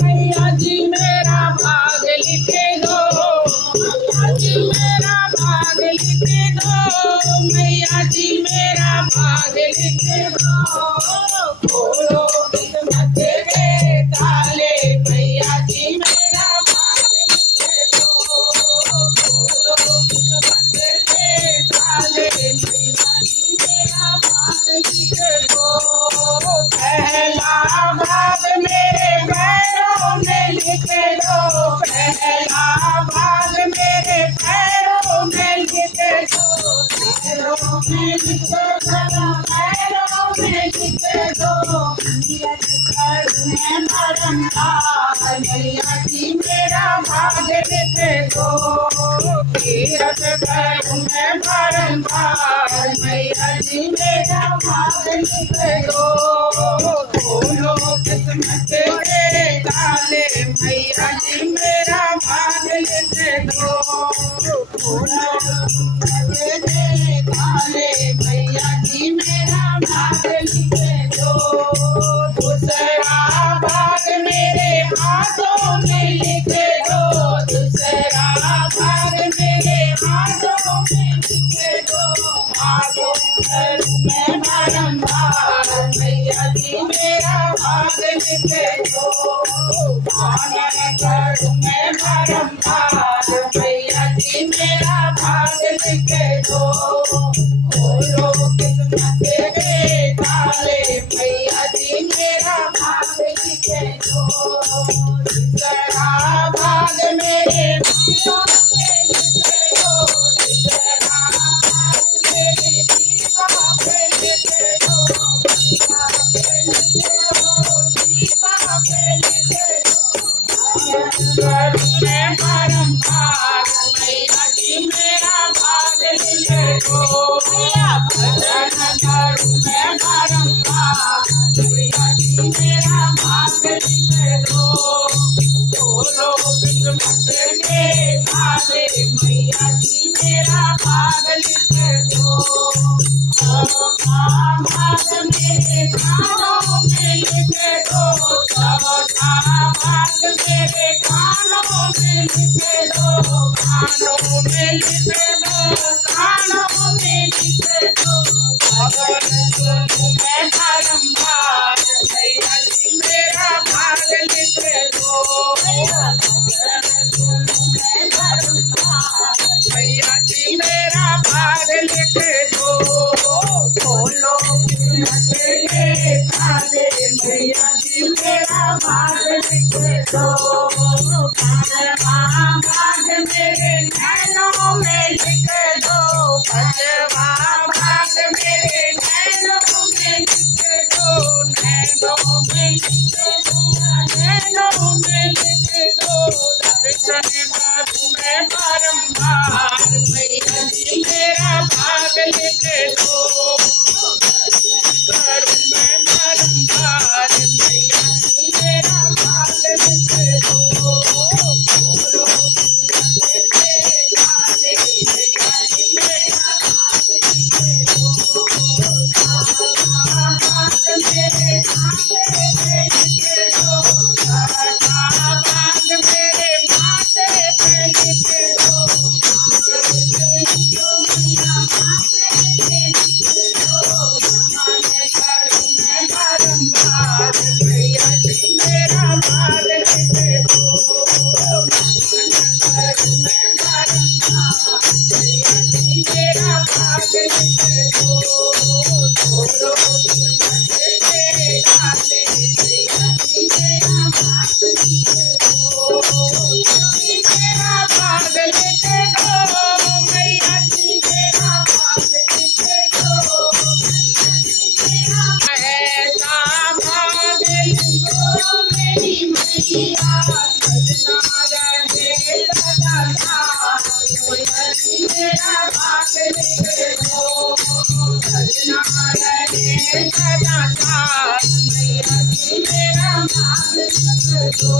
मैया जी मेरा भाग लिखे दो, मैया जी मेरा भाग लिखे दो, मैया जी मेरा भाग लिखे दो। खोलो किस्मत के ताले, मैया जी मेरा भाग लिखे दो। खोलो किस्मत के ताले, मैया जी मेरा भाग लिखे दो। पहला भाग मेरे पैरों में लिखे दो, पहला भाग मेरे पैरों में लिखे दो, पैरों में लिखे दो, पैरों में लिखे दो। नियत कर मैं बारंबार, मैया जी मेरा भाग लिखे दो। तीरथ कर मैं बारंबार, मैया जी मेरा भाग लिखे दो। खोलो किस्मत के ताले, मैया जी मेरा भाग लिखे दो। खोलो किस्मत के ताले, मैया जी मेरा भाग लिखे दो। दूसरा भाग मेरे हाथों में लिखे दो, दूसरा भाग मेरे हाथों में लिखे दो। भागों पर मैं बारंबार, मैया जी मेरा भाग लिखे दो। भागन पर मैं बारंबार, मैया जी मेरा भाग लिखे दो। खोलो किस्मत के ताले, मैया जी मेरा भाग लिखे दो। तीसरा भाग मेरे भाइयों में लिखे दो, तीसरा भाग मेरे जीवा पे लिखे दो, जीवा पे लिखे दो, जीवा पे लिखे दो। मैं बारंबार, मैया जी मेरा भाग लिखे दो। भजन करूं मैं बारंबार, मैया जी मेरा भाग लिखे दो। खोलो किस्मत के ताले, मैया जी मेरा भाग लिखे दो। चौथा भाग मेरे कानों में लिखे दो, चौथा भाग मेरे कानों में लिखे दो, कानों में लिखे दो, कानों में लिखे दो। भगवान सुनूं मैं बारंबार, मैया जी मेरा भाग लिखे दो। भगवान सुनूं मैं बारंबार, मैया जी मेरा भाग लिखे दो। खोलो किस्मत के ताले, मैया जी मेरा भाग लिखे दो। पांचवा भाग मेरे नैनों में लिखे दो, पांचवा भाग मेरे नैनों में लिखे दो, नैनों में लिखे दो, नैनों में लिखे दो। दर्शन करूं मैं बारंबार, मैया जी मेरा भाग लिखे दो। करूं मैं बारंबार, मैया जी मेरा भाग लिखे दो। खोलो किस्मत के ताले, मैया जी मेरा भाग लिखे दो। छठा भाग मेरे माथे पे लिखे दो, छठा भाग मेरे माथे पे लिखे दो, माथे पे लिखो मैया, माथे पे लिखे दो। नमन करूं मैं बारंबार, मैया जी मेरा भाग लिखे दो। नमन करूं मैं बारंबार, मैया जी मेरा भाग लिखे दो। खोलो किस्मत के ताले, मैया जी मेरा भाग लिखे दो। मेरा भाग लिखे दो, मैया जी मेरा भाग लिखे दो। ऐसा भाग लिखो मेरी मैया, सजना रहे लगातार, मैया जी मेरा भाग लिखे दो। सजना रहे लगातार, मैया जी मेरा भाग लिखे दो।